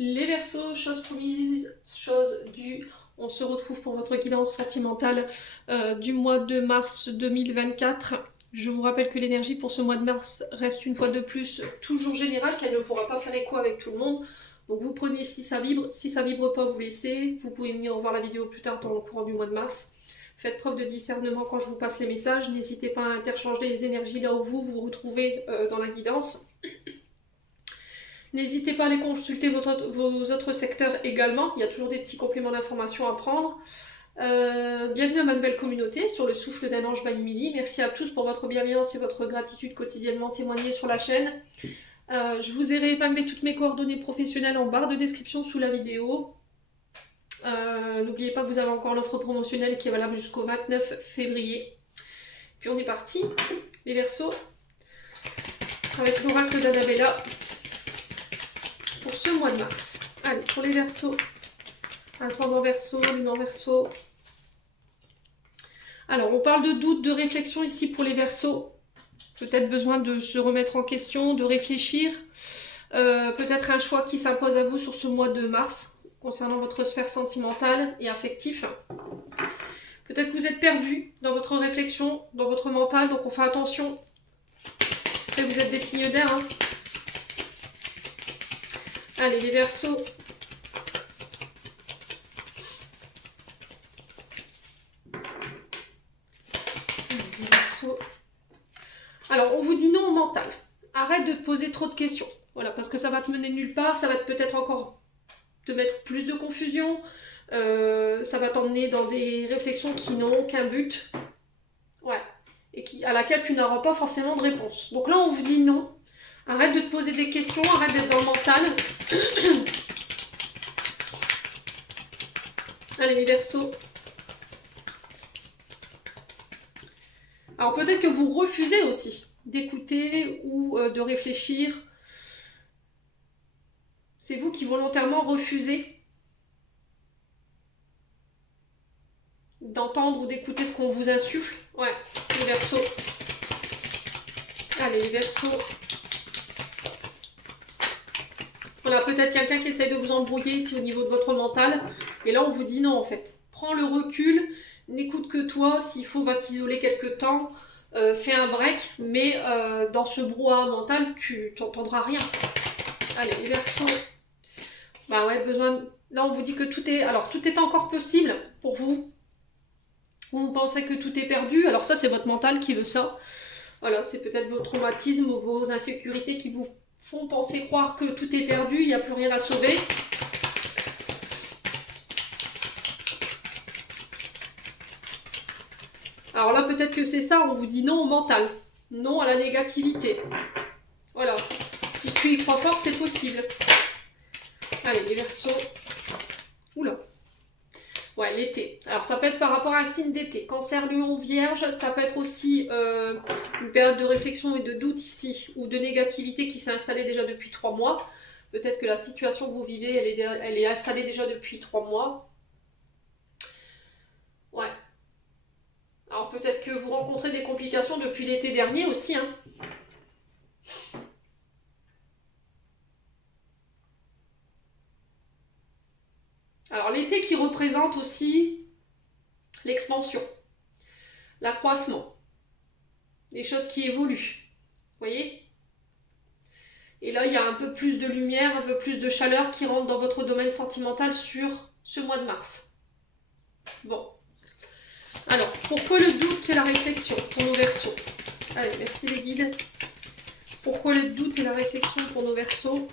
Les Verseaux, chose promise, chose due. On se retrouve pour votre guidance sentimentale du mois de mars 2024. Je vous rappelle que l'énergie pour ce mois de mars reste une fois de plus toujours générale, qu'elle ne pourra pas faire écho avec tout le monde. Donc vous prenez si ça vibre pas, vous laissez. Vous pouvez venir voir la vidéo plus tard dans le courant du mois de mars. Faites preuve de discernement quand je vous passe les messages. N'hésitez pas à interchanger les énergies là où vous vous retrouvez dans la guidance. N'hésitez pas à aller consulter vos autres secteurs également, il y a toujours des petits compléments d'informations à prendre. Bienvenue à ma nouvelle communauté sur le souffle d'un ange by Emily. Merci à tous pour votre bienveillance et votre gratitude quotidiennement témoignée sur la chaîne. Je vous ai réépinglé toutes mes coordonnées professionnelles en barre de description sous la vidéo. N'oubliez pas que vous avez encore l'offre promotionnelle qui est valable jusqu'au 29 février. Puis on est parti, les Verseaux, avec l'oracle d'Annabella. Pour ce mois de mars. Allez, pour les Verseaux, ascendant Verseau, lune en Verseau. Alors, on parle de doute, de réflexion ici pour les Verseaux. Peut-être besoin de se remettre en question, de réfléchir. Peut-être un choix qui s'impose à vous sur ce mois de mars, concernant votre sphère sentimentale et affective. Peut-être que vous êtes perdu dans votre réflexion, dans votre mental, donc on fait attention. Après, vous êtes des signes d'air, hein. Allez, les Verseaux. Alors, on vous dit non au mental. Arrête de te poser trop de questions. Voilà, parce que ça va te mener nulle part, ça va peut-être encore te mettre plus de confusion. Ça va t'emmener dans des réflexions qui n'ont aucun but. Ouais. Et à laquelle tu n'auras pas forcément de réponse. Donc là, on vous dit non. Arrête de te poser des questions, arrête d'être dans le mental. Allez, les Verseaux. Alors peut-être que vous refusez aussi d'écouter ou de réfléchir. C'est vous qui volontairement refusez d'entendre ou d'écouter ce qu'on vous insuffle. Ouais, les Verseaux. Allez, les Verseaux. Voilà, peut-être quelqu'un qui essaye de vous embrouiller ici au niveau de votre mental. Et là, on vous dit non, en fait. Prends le recul, n'écoute que toi. S'il faut, va t'isoler quelques temps. Fais un break. Mais dans ce brouhaha mental, tu t'entendras rien. Allez, les Verseaux. Bah ouais, besoin... Là, on vous dit que tout est... Alors, tout est encore possible pour vous. Vous pensez que tout est perdu. Alors ça, c'est votre mental qui veut ça. Voilà, c'est peut-être vos traumatismes ou vos insécurités qui vous font penser croire que tout est perdu, il n'y a plus rien à sauver. Alors là, peut-être que c'est ça, on vous dit non au mental. Non à la négativité. Voilà. Si tu y crois fort, c'est possible. Allez, les Verseaux. Oula. Ouais, l'été. Alors, ça peut être par rapport à un signe d'été. Cancer, Lion, Vierge. Ça peut être aussi une période de réflexion et de doute ici, ou de négativité qui s'est installée déjà depuis 3 mois. Peut-être que la situation que vous vivez, elle est installée déjà depuis 3 mois. Ouais. Alors, peut-être que vous rencontrez des complications depuis l'été dernier aussi, hein. Alors, l'été qui représente aussi l'expansion, l'accroissement, les choses qui évoluent. Vous voyez ? Et là, il y a un peu plus de lumière, un peu plus de chaleur qui rentre dans votre domaine sentimental sur ce mois de mars. Bon. Alors, pourquoi le doute et la réflexion pour nos Verseaux? Allez, merci les guides. Pourquoi le doute et la réflexion pour nos Verseaux?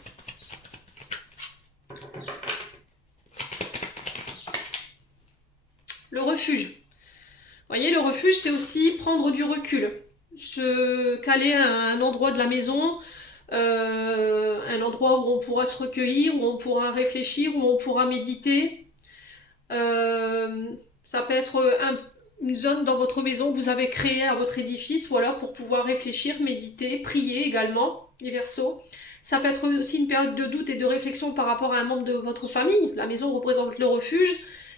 Le refuge. Vous voyez, le refuge, c'est aussi prendre du recul. Se caler à un endroit de la maison, un endroit où on pourra se recueillir, où on pourra réfléchir, où on pourra méditer. Ça peut être une zone dans votre maison que vous avez créée à votre édifice, voilà, pour pouvoir réfléchir, méditer, prier également, les Verseaux. Ça peut être aussi une période de doute et de réflexion par rapport à un membre de votre famille. La maison représente le refuge,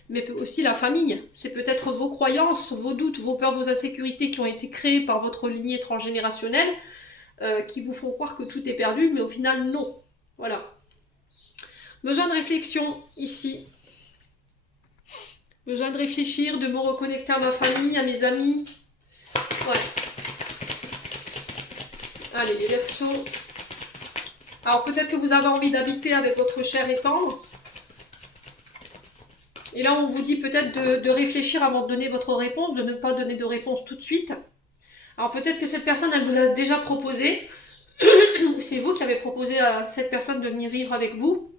mais aussi la famille. C'est peut-être vos croyances, vos doutes, vos peurs, vos insécurités qui ont été créées par votre lignée Besoin de réflexion ici. Besoin de réfléchir, de me reconnecter à ma famille, à mes amis. Ouais. Allez, les Verseaux. Alors peut-être que vous avez envie d'habiter avec votre cher et tendre. Et là, on vous dit peut-être de réfléchir avant de donner votre réponse, de ne pas donner de réponse tout de suite. Alors peut-être que cette personne, elle vous a déjà proposé, ou c'est vous qui avez proposé à cette personne de venir vivre avec vous,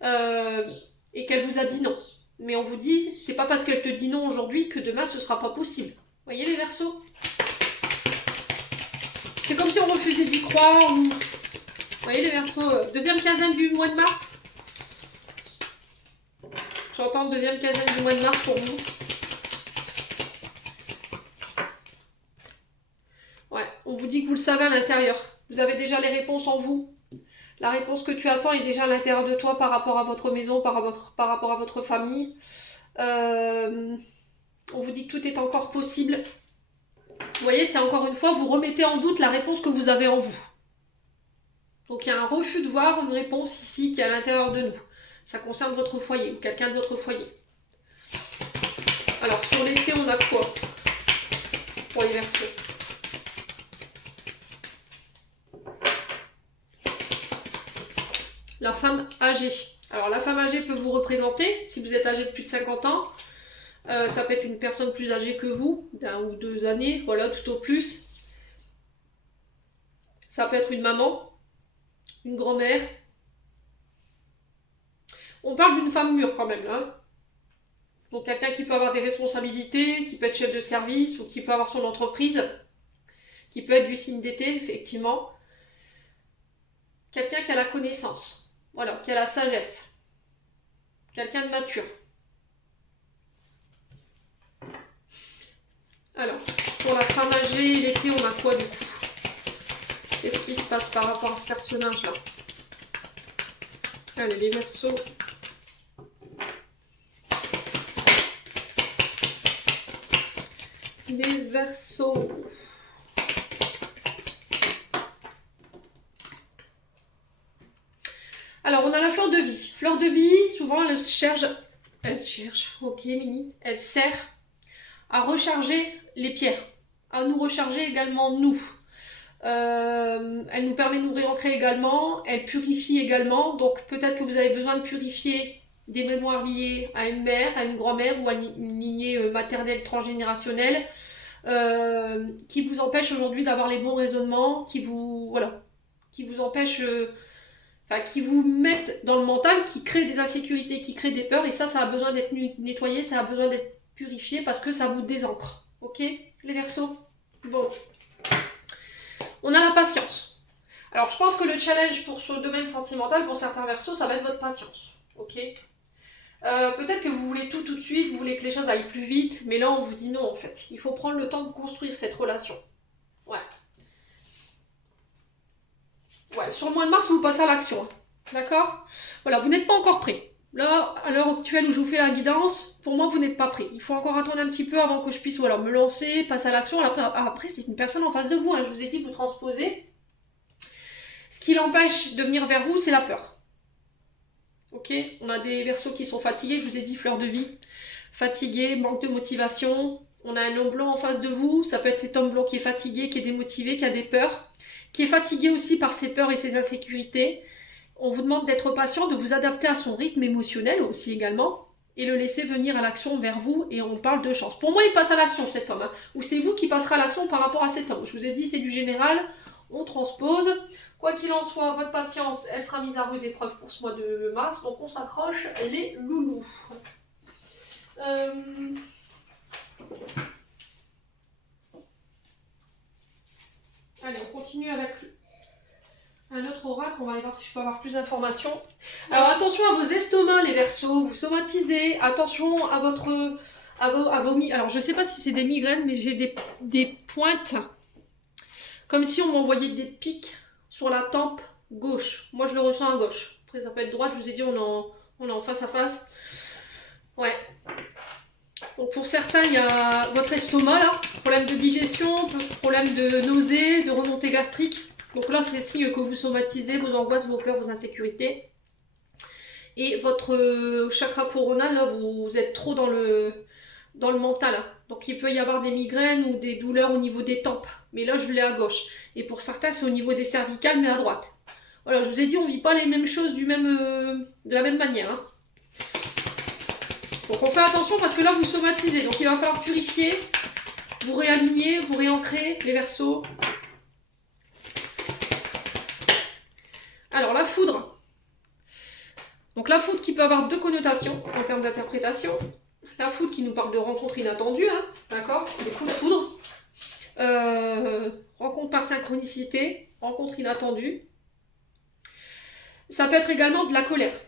et qu'elle vous a dit non. Mais on vous dit, c'est pas parce qu'elle te dit non aujourd'hui que demain ce sera pas possible. Vous voyez les Verseaux? C'est comme si on refusait d'y croire. Ou... Vous voyez les Verseaux, deuxième quinzaine du mois de mars. J'entends deuxième quinzaine du mois de mars pour vous. Ouais, on vous dit que vous le savez à l'intérieur. Vous avez déjà les réponses en vous. La réponse que tu attends est déjà à l'intérieur de toi par rapport à votre maison, par rapport à votre famille. On vous dit que tout est encore possible. Vous voyez, c'est encore une fois, vous remettez en doute la réponse que vous avez en vous. Donc il y a un refus de voir une réponse ici qui est à l'intérieur de nous. Ça concerne votre foyer ou quelqu'un de votre foyer. Alors sur l'été, on a quoi pour les Verseaux? La femme âgée. Alors la femme âgée peut vous représenter, si vous êtes âgé de plus de 50 ans. Ça peut être une personne plus âgée que vous, d'1 ou 2 années, voilà, tout au plus. Ça peut être une maman, une grand-mère. On parle d'une femme mûre quand même, là. Hein. Donc quelqu'un qui peut avoir des responsabilités, qui peut être chef de service, ou qui peut avoir son entreprise, qui peut être du signe d'été, effectivement. Quelqu'un qui a la connaissance, voilà, qui a la sagesse. Quelqu'un de mature. Alors, pour la femme âgée, l'été, on a quoi du coup? Qu'est-ce qui se passe par rapport à ce personnage-là? Allez, les Verseaux. Les Verseaux. Alors, on a la fleur de vie. Fleur de vie, souvent, elle cherche, ok, Mini, elle sert à recharger les pierres, à nous recharger également nous. Elle nous permet de nous réancrer également, elle purifie également, donc peut-être que vous avez besoin de purifier des mémoires liées à une mère, à une grand-mère ou à une lignée maternelle transgénérationnelle qui vous empêche aujourd'hui d'avoir les bons raisonnements, qui vous empêche, qui vous mettent dans le mental, qui crée des insécurités, qui crée des peurs, et ça a besoin d'être nettoyé, ça a besoin d'être purifié parce que ça vous désancre. Ok, les Verseaux? Bon. On a la patience. Alors, je pense que le challenge pour ce domaine sentimental, pour certains Verseaux, ça va être votre patience. Ok. Peut-être que vous voulez tout de suite, vous voulez que les choses aillent plus vite, mais là, on vous dit non, en fait. Il faut prendre le temps de construire cette relation. Ouais. Ouais, sur le mois de mars, vous passez à l'action. Hein. D'accord? Voilà, vous n'êtes pas encore prêt. Là, à l'heure actuelle où je vous fais la guidance, pour moi, vous n'êtes pas prêt. Il faut encore attendre un petit peu avant que je puisse me lancer, passer à l'action. Après, c'est une personne en face de vous. Hein. Je vous ai dit que vous transposez. Ce qui l'empêche de venir vers vous, c'est la peur. Ok? On a des Verseaux qui sont fatigués. Je vous ai dit fleur de vie. Fatigué, manque de motivation. On a un homme blanc en face de vous. Ça peut être cet homme blanc qui est fatigué, qui est démotivé, qui a des peurs. Qui est fatigué aussi par ses peurs et ses insécurités. On vous demande d'être patient, de vous adapter à son rythme émotionnel aussi également, et le laisser venir à l'action vers vous, et on parle de chance. Pour moi, il passe à l'action cet homme, hein. Ou c'est vous qui passerez à l'action par rapport à cet homme. Je vous ai dit, c'est du général, on transpose. Quoi qu'il en soit, votre patience, elle sera mise à rude épreuve pour ce mois de mars, donc on s'accroche les loulous. Allez, on continue avec un autre oracle, on va aller voir si je peux avoir plus d'informations. Alors attention à vos estomacs les Verseaux, vous somatisez, attention à vos alors je ne sais pas si c'est des migraines, mais j'ai des pointes, comme si on m'envoyait des pics sur la tempe gauche. Moi je le ressens à gauche, après ça peut être droite, je vous ai dit on est en face à face. Ouais. Donc pour certains, il y a votre estomac là, problème de digestion, problème de nausée, de remontée gastrique. Donc là, c'est signe que vous somatisez vos angoisses, vos peurs, vos insécurités. Et votre chakra coronal, là, vous êtes trop dans le mental, hein. Donc il peut y avoir des migraines ou des douleurs au niveau des tempes. Mais là, je l'ai à gauche. Et pour certains, c'est au niveau des cervicales, mais à droite. Voilà, je vous ai dit, on ne vit pas les mêmes choses de la même manière, hein. Donc on fait attention parce que là, vous somatisez. Donc il va falloir purifier, vous réaligner, vous réancrer les Verseaux. Alors la foudre. Donc la foudre qui peut avoir deux connotations en termes d'interprétation. La foudre qui nous parle de rencontres inattendues, hein, d'accord? Des coups de foudre. Rencontre par synchronicité, rencontre inattendue. Ça peut être également de la colère.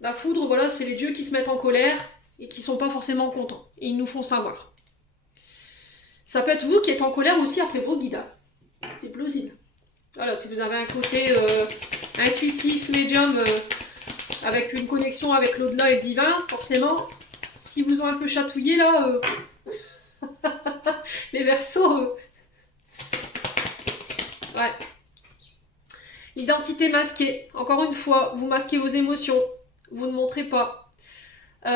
La foudre, voilà, c'est les dieux qui se mettent en colère et qui ne sont pas forcément contents. Et ils nous font savoir. Ça peut être vous qui êtes en colère aussi après vos guides. C'est plausible. Voilà, si vous avez un côté intuitif, médium, avec une connexion avec l'au-delà et le divin, forcément, si vous ont un peu chatouillé là, les Verseaux, ouais. Identité masquée. Encore une fois, vous masquez vos émotions, vous ne montrez pas. Il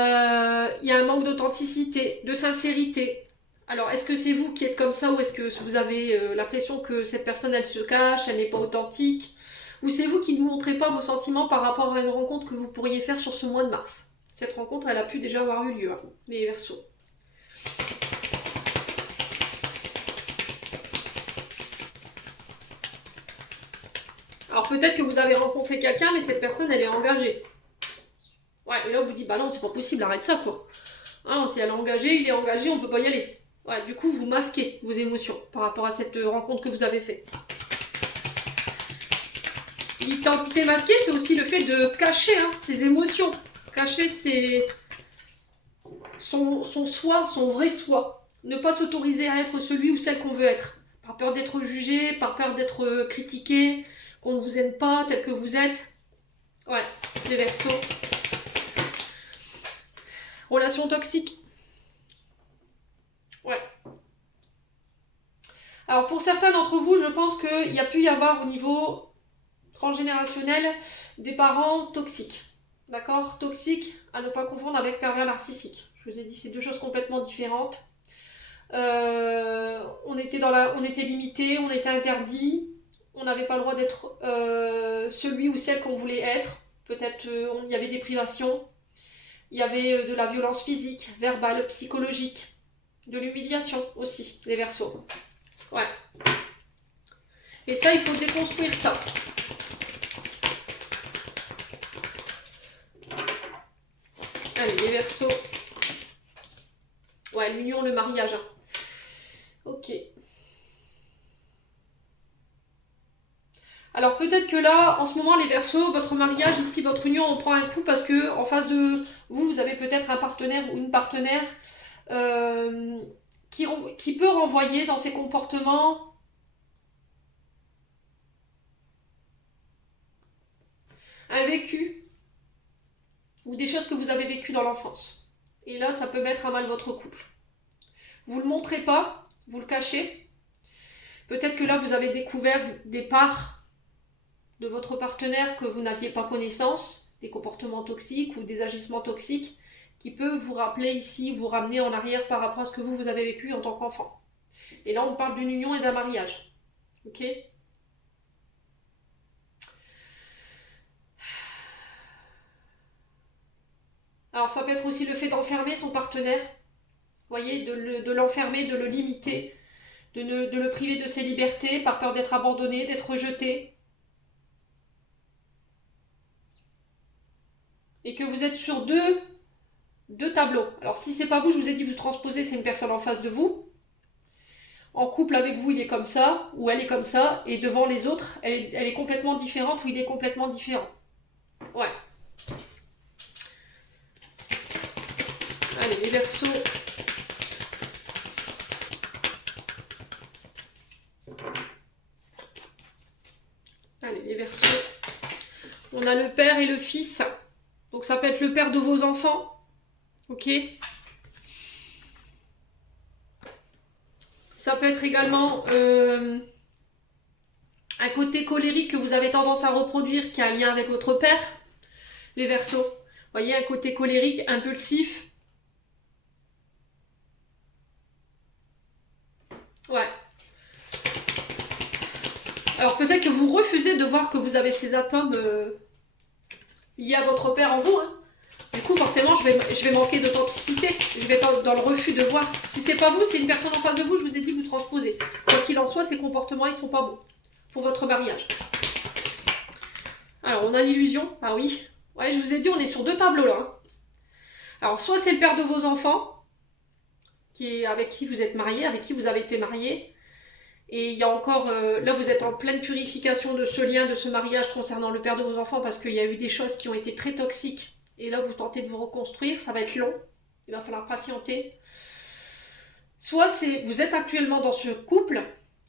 y a un manque d'authenticité, de sincérité. Alors, est-ce que c'est vous qui êtes comme ça ou est-ce que vous avez l'impression que cette personne, elle se cache, elle n'est pas authentique? Ou c'est vous qui ne montrez pas vos sentiments par rapport à une rencontre que vous pourriez faire sur ce mois de mars? Cette rencontre, elle a pu déjà avoir eu lieu, hein, les Verseaux. Alors peut-être que vous avez rencontré quelqu'un, mais cette personne, elle est engagée. Ouais, et là, on vous dit, bah non, c'est pas possible, arrête ça, quoi. Hein, si elle est engagée, il est engagé, on peut pas y aller. Ouais, du coup, vous masquez vos émotions par rapport à cette rencontre que vous avez faite. L'identité masquée, c'est aussi le fait de cacher ses émotions. Cacher son soi, son vrai soi. Ne pas s'autoriser à être celui ou celle qu'on veut être. Par peur d'être jugé, par peur d'être critiqué, qu'on ne vous aime pas tel que vous êtes. Ouais, les Verseaux. Relation toxique. Ouais. Alors pour certains d'entre vous, je pense qu'il y a pu y avoir au niveau transgénérationnel des parents toxiques. D'accord? Toxiques, à ne pas confondre avec pervers narcissique. Je vous ai dit, c'est deux choses complètement différentes. On était limité, on était interdit, on n'avait pas le droit d'être celui ou celle qu'on voulait être. Peut-être il y avait des privations, il y avait de la violence physique, verbale, psychologique, de l'humiliation aussi, les Verseaux. Ouais. Et ça, il faut déconstruire ça. Allez, les Verseaux. Ouais, l'union, le mariage. Hein. Ok. Alors peut-être que là, en ce moment, les Verseaux, votre mariage, ici, votre union, on prend un coup parce que en face de vous, vous avez peut-être un partenaire ou une partenaire qui peut renvoyer dans ses comportements un vécu ou des choses que vous avez vécues dans l'enfance. Et là, ça peut mettre à mal votre couple. Vous ne le montrez pas, vous le cachez. Peut-être que là, vous avez découvert des parts de votre partenaire que vous n'aviez pas connaissance, des comportements toxiques ou des agissements toxiques qui peuvent vous rappeler ici, vous ramener en arrière par rapport à ce que vous avez vécu en tant qu'enfant. Et là, on parle d'une union et d'un mariage. Ok ? Alors, ça peut être aussi le fait d'enfermer son partenaire. Vous voyez, de l'enfermer, de le limiter, de le priver de ses libertés par peur d'être abandonné, d'être rejeté. Et que vous êtes sur deux tableaux. Alors si c'est pas vous, je vous ai dit vous transposez, c'est une personne en face de vous. En couple avec vous, il est comme ça, ou elle est comme ça, et devant les autres, elle est complètement différente, ou il est complètement différent. Ouais. Allez, les Verseaux. Allez, les Verseaux. On a le père et le fils. Donc ça peut être le père de vos enfants. Ok ? Ça peut être également un côté colérique que vous avez tendance à reproduire qui a un lien avec votre père, les Verseaux. voyez, un côté colérique, impulsif. Ouais. Alors peut-être que vous refusez de voir que vous avez ces atomes liés à votre père en vous. Hein. Du coup, forcément, je vais manquer d'authenticité. Je vais pas dans le refus de voir. Si c'est pas vous, c'est une personne en face de vous. Je vous ai dit, vous transposez. Quoi qu'il en soit, ces comportements, ils sont pas bons pour votre mariage. Alors, on a l'illusion. Ah oui. Ouais, je vous ai dit, on est sur deux tableaux là. Hein. Alors, soit c'est le père de vos enfants, avec qui vous êtes marié, avec qui vous avez été marié. Et il y a encore, là vous êtes en pleine purification de ce lien, de ce mariage concernant le père de vos enfants parce qu'il y a eu des choses qui ont été très toxiques. Et là vous tentez de vous reconstruire, ça va être long, il va falloir patienter. Soit vous êtes actuellement dans ce couple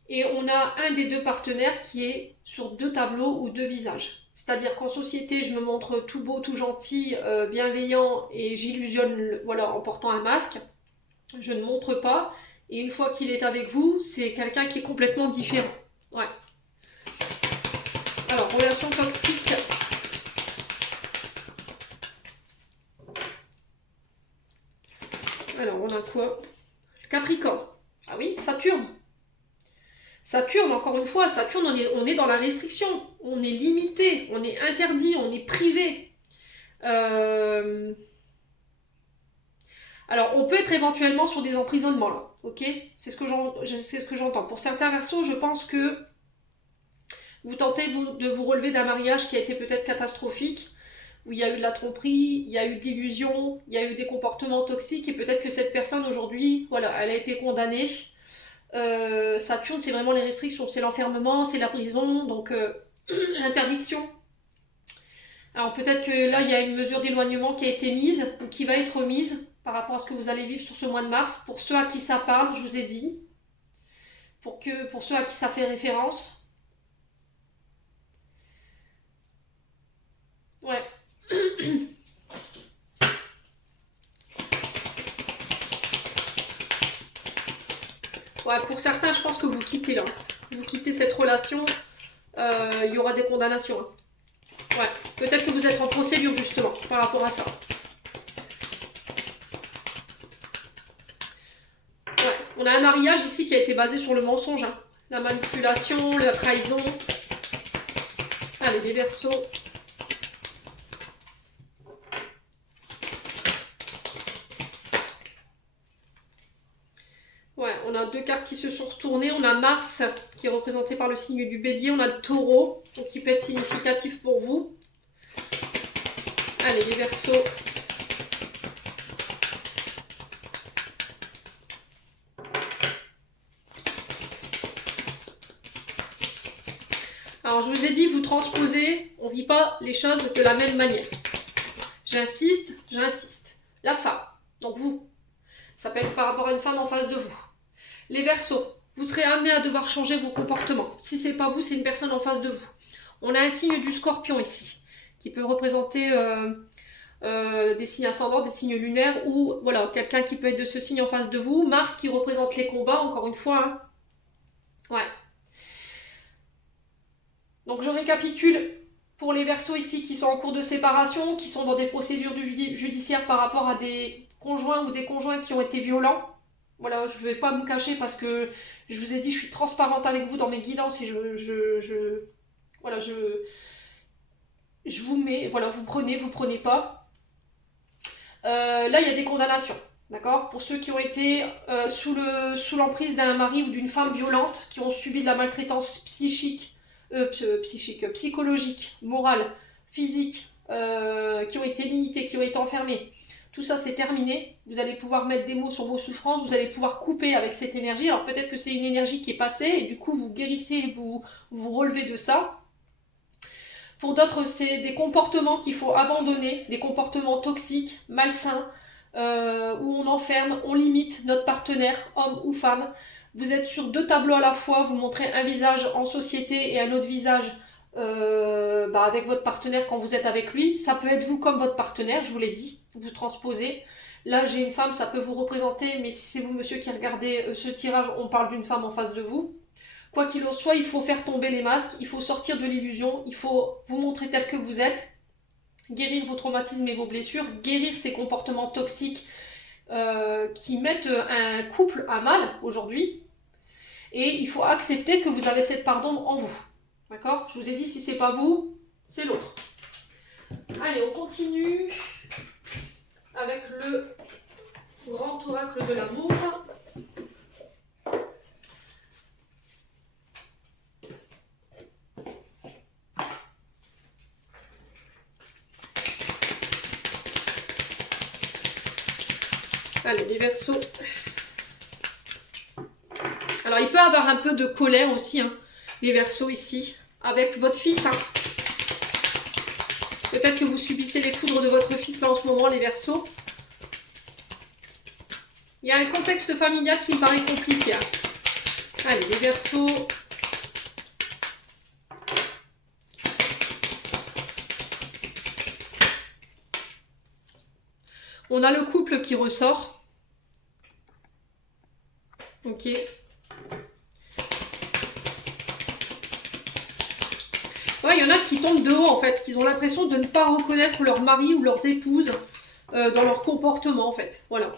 et on a un des deux partenaires qui est sur deux tableaux ou deux visages. C'est-à-dire qu'en société je me montre tout beau, tout gentil, bienveillant et j'illusionne voilà, en portant un masque. Je ne montre pas. Et une fois qu'il est avec vous, c'est quelqu'un qui est complètement différent. Ouais. Alors, relation toxique. Alors, on a quoi? Capricorne. Ah oui, Saturne. Saturne, encore une fois, Saturne, on est dans la restriction. On est limité, on est interdit, on est privé. Alors, on peut être éventuellement sur des emprisonnements, là. Ok? C'est ce que j'entends. Pour certains versos, je pense que vous tentez de vous relever d'un mariage qui a été peut-être catastrophique, où il y a eu de la tromperie, il y a eu de l'illusion, il y a eu des comportements toxiques, et peut-être que cette personne aujourd'hui, voilà, elle a été condamnée. Saturne, c'est vraiment les restrictions, c'est l'enfermement, c'est la prison, donc l'interdiction. Alors peut-être que là, il y a une mesure d'éloignement qui a été mise, ou qui va être mise, par rapport à ce que vous allez vivre sur ce mois de mars. Pour ceux à qui ça parle, je vous ai dit, pour ceux à qui ça fait référence. Ouais. Ouais, pour certains, je pense que vous quittez là. Vous quittez cette relation, il y aura des condamnations. Hein. Ouais, peut-être que vous êtes en procédure justement par rapport à ça. Ouais, on a un mariage ici qui a été basé sur le mensonge. Hein. La manipulation, la trahison. Allez, les Verseaux. Ouais, on a deux cartes qui se sont retournées. On a Mars qui est représenté par le signe du Bélier. On a le Taureau, donc qui peut être significatif pour vous. Allez, les Verseaux. Alors, je vous ai dit, vous transposez, on ne vit pas les choses de la même manière. J'insiste, j'insiste. La femme, donc vous, ça peut être par rapport à une femme en face de vous. Les Verseaux, vous serez amenés à devoir changer vos comportements. Si c'est pas vous, c'est une personne en face de vous. On a un signe du Scorpion ici, qui peut représenter des signes ascendants, des signes lunaires, ou voilà, quelqu'un qui peut être de ce signe en face de vous. Mars qui représente les combats, encore une fois. Hein. Ouais. Donc je récapitule pour les Verseaux ici qui sont en cours de séparation, qui sont dans des procédures judiciaires par rapport à des conjoints ou des conjoints qui ont été violents. Voilà, je ne vais pas me cacher parce que je vous ai dit, je suis transparente avec vous dans mes guidances et voilà, je vous mets, voilà, vous prenez pas. Là, il y a des condamnations, d'accord? Pour ceux qui ont été sous l'emprise d'un mari ou d'une femme violente, qui ont subi de la maltraitance psychologique, morale, physique, qui ont été limitées, qui ont été enfermées. Tout ça, c'est terminé. Vous allez pouvoir mettre des mots sur vos souffrances. Vous allez pouvoir couper avec cette énergie. Alors peut-être que c'est une énergie qui est passée et du coup, vous guérissez, vous relevez de ça. Pour d'autres, c'est des comportements qu'il faut abandonner, des comportements toxiques, malsains, où on enferme, on limite notre partenaire, homme ou femme. Vous êtes sur deux tableaux à la fois, vous montrez un visage en société et un autre visage avec votre partenaire quand vous êtes avec lui. Ça peut être vous comme votre partenaire, je vous l'ai dit, vous transposez. Là, j'ai une femme, ça peut vous représenter, mais si c'est vous, monsieur, qui regardez ce tirage, on parle d'une femme en face de vous. Quoi qu'il en soit, il faut faire tomber les masques, il faut sortir de l'illusion, il faut vous montrer tel que vous êtes. guérir vos traumatismes et vos blessures, guérir ces comportements toxiques qui mettent un couple à mal aujourd'hui. Et il faut accepter que vous avez cette part d'ombre en vous. D'accord? Je vous ai dit, si c'est pas vous, c'est l'autre. Allez, on continue avec le grand oracle de l'amour. Allez, les Verseaux. Alors, il peut y avoir un peu de colère aussi, hein, les Verseaux ici, avec votre fils. Hein. Peut-être que vous subissez les foudres de votre fils là en ce moment, les Verseaux. Il y a un contexte familial qui me paraît compliqué. Hein. Allez, les Verseaux. On a le couple qui ressort. Ok. Ouais, il y en a qui tombent de haut en fait, qui ont l'impression de ne pas reconnaître leur mari ou leurs épouses dans leur comportement en fait. Voilà.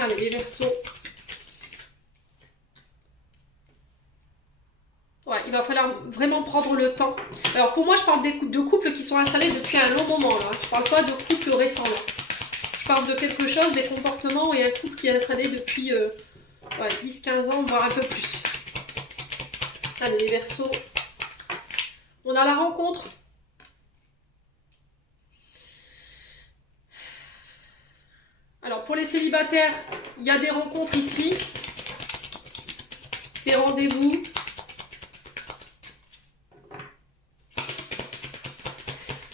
Allez, les Verseaux. Ouais, il va falloir vraiment prendre le temps. Alors pour moi, je parle de couples qui sont installés depuis un long moment là. Je parle pas de couples récents là. Je parle de quelque chose, des comportements et un couple qui est installé depuis 10-15 ans, voire un peu plus. Allez, les Verseaux. On a la rencontre. Alors, pour les célibataires, il y a des rencontres ici. Des rendez-vous.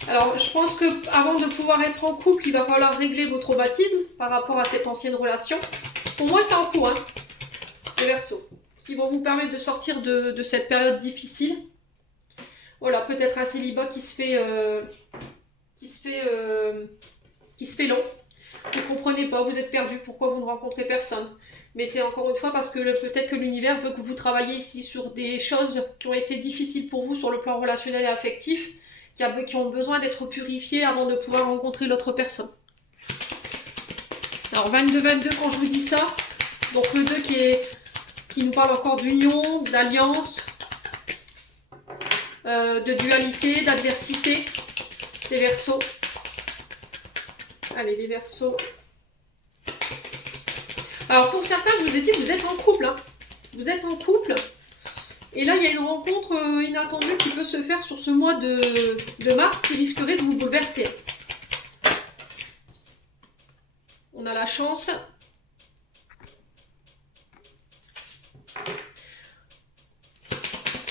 Alors, je pense que avant de pouvoir être en couple, il va falloir régler vos traumatismes par rapport à cette ancienne relation. Pour moi, c'est en cours, hein, les Verseaux, qui vont vous permettre de sortir de cette période difficile. Voilà, peut-être un célibat qui se fait long. Vous ne comprenez pas, vous êtes perdu, pourquoi vous ne rencontrez personne. Mais c'est encore une fois parce que peut-être que l'univers veut que vous travailliez ici sur des choses qui ont été difficiles pour vous sur le plan relationnel et affectif, qui ont besoin d'être purifiées avant de pouvoir rencontrer l'autre personne. Alors 22-22 quand je vous dis ça, donc le 2 qui nous parle encore d'union, d'alliance, de dualité, d'adversité, les Verseaux. Allez, les Verseaux. Alors pour certains, je vous ai dit, vous êtes en couple. Hein. Vous êtes en couple. Et là, il y a une rencontre inattendue qui peut se faire sur ce mois de mars qui risquerait de vous bouleverser. On a la chance.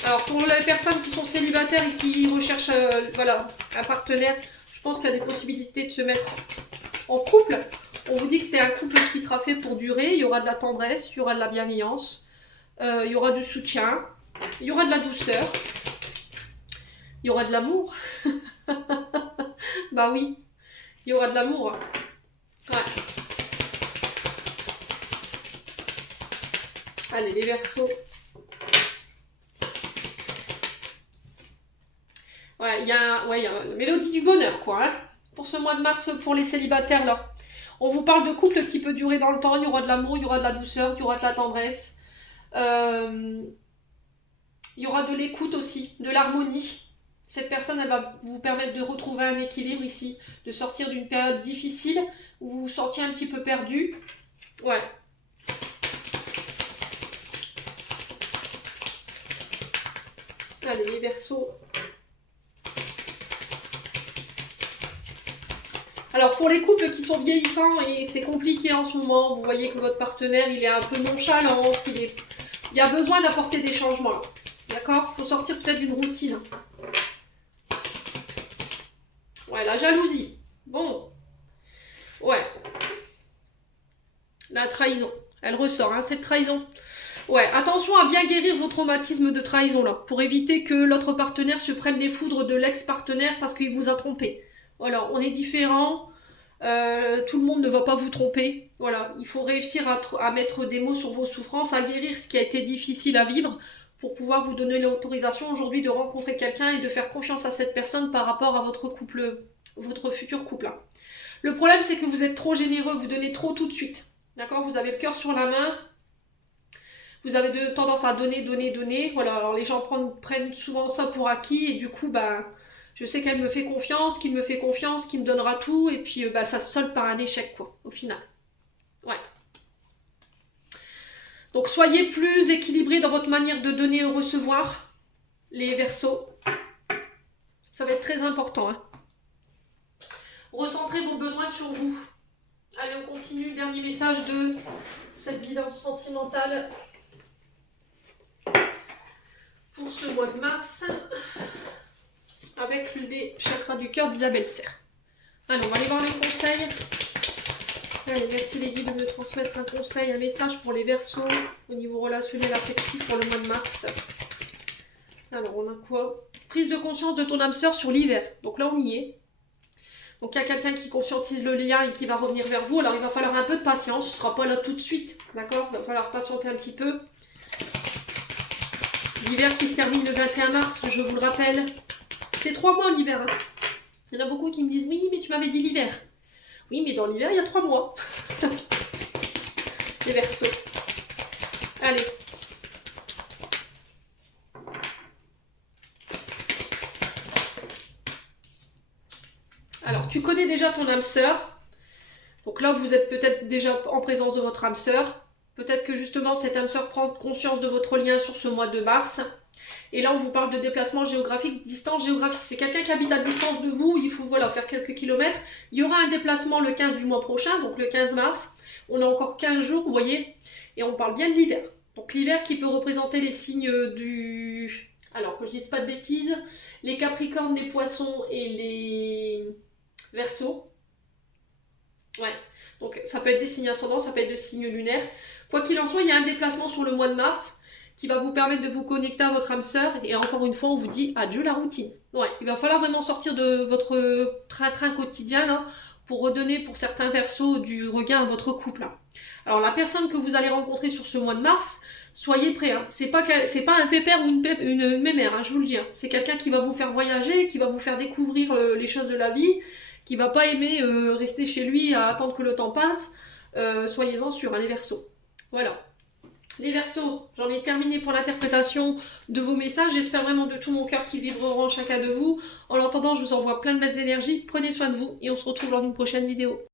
Alors pour les personnes qui sont célibataires et qui recherchent un partenaire, je pense qu'il y a des possibilités de se mettre en couple. On vous dit que c'est un couple qui sera fait pour durer. Il y aura de la tendresse, il y aura de la bienveillance, il y aura du soutien, il y aura de la douceur, il y aura de l'amour. Bah oui, il y aura de l'amour. Ouais. Allez, les Verseaux. Ouais, il y a la mélodie du bonheur, quoi. Hein, pour ce mois de mars, pour les célibataires, là. On vous parle de couple qui peut durer dans le temps. Il y aura de l'amour, il y aura de la douceur, il y aura de la tendresse. Il y aura de l'écoute aussi, de l'harmonie. Cette personne, elle va vous permettre de retrouver un équilibre ici, de sortir d'une période difficile où vous vous sentiez un petit peu perdu. Ouais. Allez, les Verseaux. Alors pour les couples qui sont vieillissants et c'est compliqué en ce moment, vous voyez que votre partenaire il est un peu nonchalant, il a besoin d'apporter des changements. D'accord? Il faut sortir peut-être d'une routine. Ouais, la jalousie. Bon. Ouais. La trahison. Elle ressort, hein, cette trahison. Ouais, attention à bien guérir vos traumatismes de trahison là, pour éviter que l'autre partenaire se prenne les foudres de l'ex-partenaire parce qu'il vous a trompé. Voilà, on est différents, tout le monde ne va pas vous tromper. Voilà, il faut réussir à mettre des mots sur vos souffrances, à guérir ce qui a été difficile à vivre pour pouvoir vous donner l'autorisation aujourd'hui de rencontrer quelqu'un et de faire confiance à cette personne par rapport à votre couple, votre futur couple. Le problème, c'est que vous êtes trop généreux, vous donnez trop tout de suite. D'accord? Vous avez le cœur sur la main. Vous avez tendance à donner, donner, donner. Voilà, alors les gens prennent souvent ça pour acquis et du coup, bah, je sais qu'elle me fait confiance, qu'il me fait confiance, qu'il me donnera tout et puis bah, ça se solde par un échec, quoi, au final. Ouais. Donc soyez plus équilibrés dans votre manière de donner et recevoir, les Verseaux. Ça va être très important. Hein. Recentrez vos besoins sur vous. Allez, on continue. Le dernier message de cette guidance sentimentale pour ce mois de mars avec les chakras du cœur d'Isabelle Serre. Alors, on va aller voir le conseil. Allez, merci les guides de me transmettre un conseil, un message pour les Verseaux au niveau relationnel affectif pour le mois de mars. Alors, on a quoi? Prise de conscience de ton âme sœur sur l'hiver. Donc là, on y est. Donc il y a quelqu'un qui conscientise le lien et qui va revenir vers vous. Alors il va falloir un peu de patience, ce ne sera pas là tout de suite, d'accord? Il va falloir patienter un petit peu. L'hiver qui se termine le 21 mars, je vous le rappelle. C'est 3 mois l'hiver. Hein. Il y en a beaucoup qui me disent, oui mais tu m'avais dit l'hiver. Oui mais dans l'hiver il y a 3 mois. Les Verseaux. Allez. Alors, tu connais déjà ton âme sœur. Donc là, vous êtes peut-être déjà en présence de votre âme sœur. Peut-être que justement, cette âme sœur prend conscience de votre lien sur ce mois de mars. Et là, on vous parle de déplacement géographique, distance géographique. C'est quelqu'un qui habite à distance de vous. Il faut voilà, faire quelques kilomètres. Il y aura un déplacement le 15 du mois prochain, donc le 15 mars. On a encore 15 jours, vous voyez. Et on parle bien de l'hiver. Donc l'hiver qui peut représenter les signes du... Alors, que je dise pas de bêtises. Les Capricornes, les Poissons et les... Verseau. Ouais. Donc ça peut être des signes ascendants, ça peut être des signes lunaires. Quoi qu'il en soit, il y a un déplacement sur le mois de mars qui va vous permettre de vous connecter à votre âme sœur. Et encore une fois, on vous dit adieu la routine. Ouais, il va falloir vraiment sortir de votre train-train quotidien là, pour redonner pour certains Verseaux du regain à votre couple. Là. Alors la personne que vous allez rencontrer sur ce mois de mars, soyez prêts. Hein. C'est pas un pépère ou une mémère, hein, je vous le dis. Hein. C'est quelqu'un qui va vous faire voyager, qui va vous faire découvrir les choses de la vie, qui va pas aimer rester chez lui à attendre que le temps passe, soyez-en sûrs, hein, les Verseaux. Voilà. Les Verseaux, j'en ai terminé pour l'interprétation de vos messages. J'espère vraiment de tout mon cœur qu'ils vibreront chacun de vous. En l'entendant, je vous envoie plein de belles énergies. Prenez soin de vous et on se retrouve lors d'une prochaine vidéo.